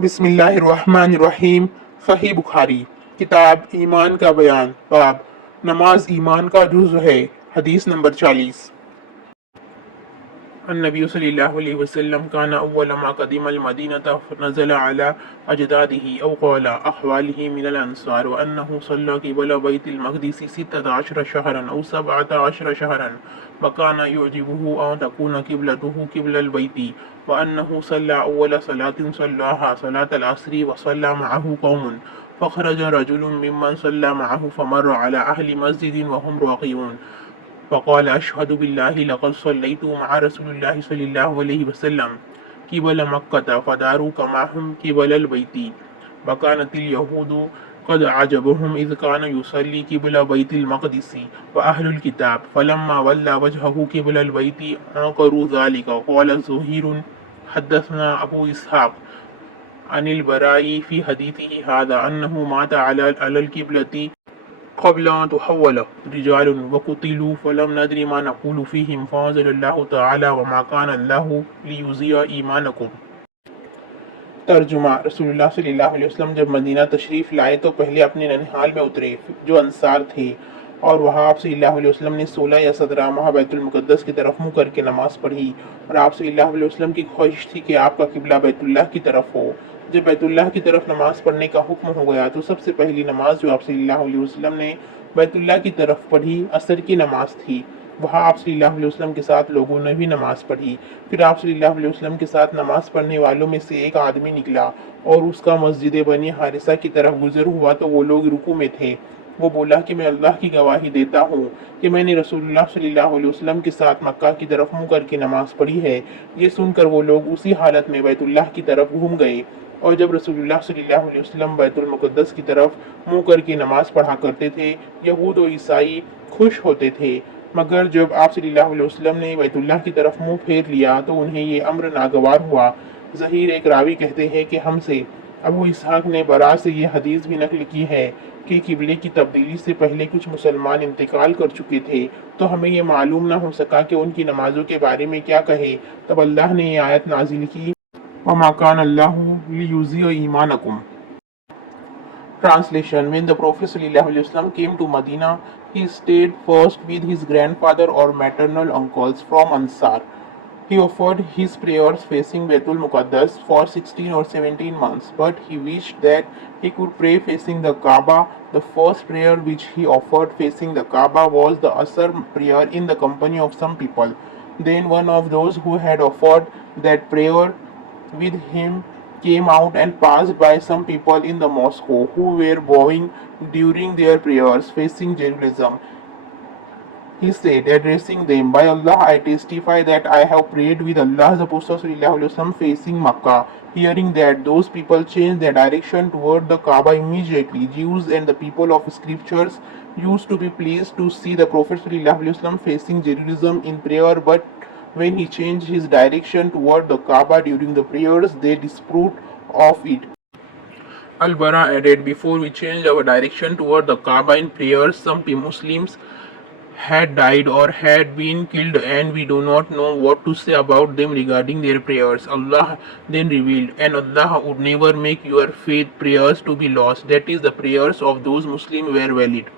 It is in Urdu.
بسم اللہ الرحمن الرحیم۔ صحیح بخاری کتاب ایمان کا بیان باب نماز ایمان کا جزو ہے۔ حدیث نمبر 40۔ النبی صلی اللہ علیہ وسلم کان اول ما قدم المدینة فنزل على اجداده او قال احواله من الانصار وانه صلى قبل بیت المقدس 16 شهرا او 17 شهرا وكان يعجبه ان تكون قبلته قبل البيت وانه صلى اول صلاة صلاها صلاة العصر وصلى معه قوم فخرج رجل ممن صلى معه فمر على اهل مسجد وهم راقيون فقال أشهد بالله لقد صليت مع رسول الله صلى الله عليه وسلم قبل مكة فداروا معهم قبل البيت وكانت اليهود قد عجبهم إذ كان يصلي قبل بيت المقدس وأهل الكتاب فلما ولى وجهه قبل البيت أنكروا ذلك. قال زهير حدثنا أبو إسحاق عن البراء في حديثه هذا أنه مات على القبلة قبل أن تحول رجال وقتلوا فلم ندر ما نقول فيهم فأنزل الله تعالى وما كان الله ليضيع إيمانكم. ترجمہ: رسول اللہ صلی اللہ علیہ وسلم جب مدینہ تشریف لائے تو پہلے اپنے ننھال میں اترے جو انصار تھے، اور وہاں آپ صلی اللہ علیہ وسلم نے 16 یا 17 ماہ بیت المقدس کی طرف منہ کر کے نماز پڑھی، اور آپ صلی اللہ علیہ وسلم کی خواہش تھی کہ آپ کا قبلہ بیت اللہ کی طرف ہو۔ جب بیت اللہ کی طرف نماز پڑھنے کا حکم ہو گیا تو سب سے پہلی نماز جو آپ صلی اللہ علیہ وسلم نے بیت اللہ کی طرف پڑھی عصر کی نماز تھی۔ وہاں آپ صلی اللہ علیہ وسلم کے ساتھ لوگوں نے بھی نماز پڑھی۔ پھر آپ صلی اللہ علیہ وسلم کے ساتھ نماز پڑھنے والوں میں سے ایک آدمی نکلا اور اس کا مسجد بنی حارثہ کی طرف گزر ہوا تو وہ لوگ رکوع میں تھے۔ وہ بولا کہ میں اللہ کی گواہی دیتا ہوں کہ میں نے رسول اللہ صلی اللہ علیہ وسلم کے ساتھ مکہ کی طرف منہ کر کے نماز پڑھی ہے۔ یہ سن کر وہ لوگ اسی حالت میں بیت اللہ کی طرف گھوم گئے، اور جب رسول اللہ صلی اللہ علیہ وسلم بیت المقدس کی طرف منہ کر کے نماز پڑھا کرتے تھے، یہود و عیسائی خوش ہوتے تھے، مگر جب آپ صلی اللہ علیہ وسلم نے بیت اللہ کی طرف منہ پھیر لیا تو انہیں یہ امر ناگوار ہوا۔ ظہیر ایک راوی کہتے ہیں کہ ہم سے ابو اسحاق نے برا سے یہ حدیث بھی نقل کی ہے کہ قبلے کی تبدیلی سے پہلے کچھ مسلمان انتقال کر چکے تھے، تو ہمیں یہ معلوم نہ ہو سکا کہ ان کی نمازوں کے بارے میں کیا کہے۔ تب اللہ نے یہ آیت نازل کی، وَمَا كَانَ اللَّهُ لِيُضِيعَ إِيمَانَكُمْ. Translation: When the Prophet ﷺ came to Medina, he stayed first with his grandfather or maternal uncles from Ansar. He offered his prayers facing Baitul Muqaddas for 16 or 17 months, but he wished that he could pray facing the Kaaba. The first prayer which he offered facing the Kaaba was the Asr prayer in the company of some people. Then one of those who had offered that prayer with him came out and passed by some people in the mosque who were bowing during their prayers facing Jerusalem. He said, addressing them, "By Allah, I testify that I have prayed with Allah's Apostle ﷺ facing Makkah." Hearing that, those people changed their direction toward the Kaaba immediately. Jews and the people of scriptures used to be pleased to see the Prophet ﷺ facing Jerusalem in prayer, but when he changed his direction toward the Kaaba during the prayers, they disapproved of it. Al-Bara added, "Before we changed our direction toward the Kaaba in prayers, some Muslims had died or had been killed, and we do not know what to say about them regarding their prayers." Allah then revealed, "And Allah would never make your faith prayers to be lost. That is, the prayers of those Muslims were valid."